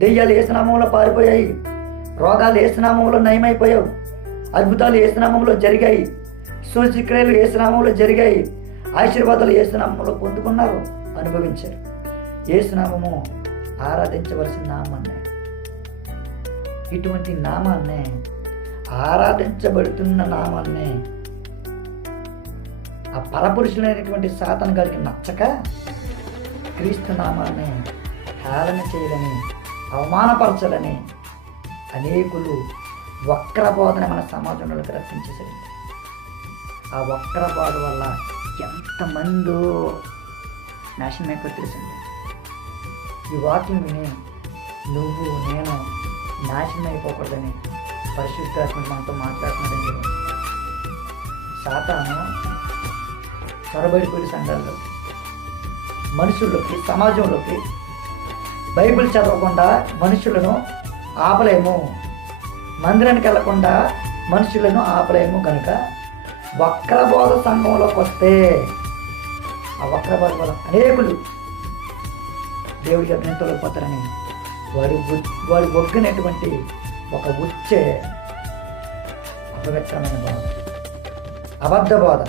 దెయ్యాలు ఏసునామంలో పారిపోయాయి, రోగాలు ఏసునామంలో నయమైపోయావు, అద్భుతాలు ఏసునామంలో జరిగాయి, సూచక్రియలు ఏసునామంలో జరిగాయి, ఆశీర్వాదాలు ఏసునామంలో పొందుకున్నారు, అనుభవించారు. ఏసునామము ఆరాధించవలసిన నామాన్నే. ఇటువంటి నామాన్నే, ఆరాధించబడుతున్న నామాన్నే ఆ పరపురుషులైనటువంటి సాతాను గారికి నచ్చక క్రీస్తు నామాన్ని హేళన చేయాలని, అవమానపరచాలని అనేకులు వక్రబోధన మన సమాజంలోకి రప్పించేసరి. ఆ వక్రబోధ వల్ల ఎంతమందో నాశనం అయిపోయి తెలిసింది. ఈ వాక్యం విని నువ్వు నేను నాశనం అయిపోకూడదని పరిశుద్ధాత్మ మనతో మాట్లాడుతున్నదండి. సాతాను చొరబడిపోయి సంఘాల్లోకి, మనుషుల్లోకి, సమాజంలోకి బైబిల్ చదవకుండా మనుషులను ఆపలేము, మందిరానికి వెళ్లకుండా మనుషులను ఆపలేము. కనుక వక్రబోధ సంఘంలోకి వస్తే ఆ వక్రబోధ వల్ల అనేకులు దేవుడికి అగ్నితోలిపోతారని వాడు ఒగ్గినటువంటి ఒక ఉచ్చే అపవిత్రమైన బోధ, అబద్ధ బోధ,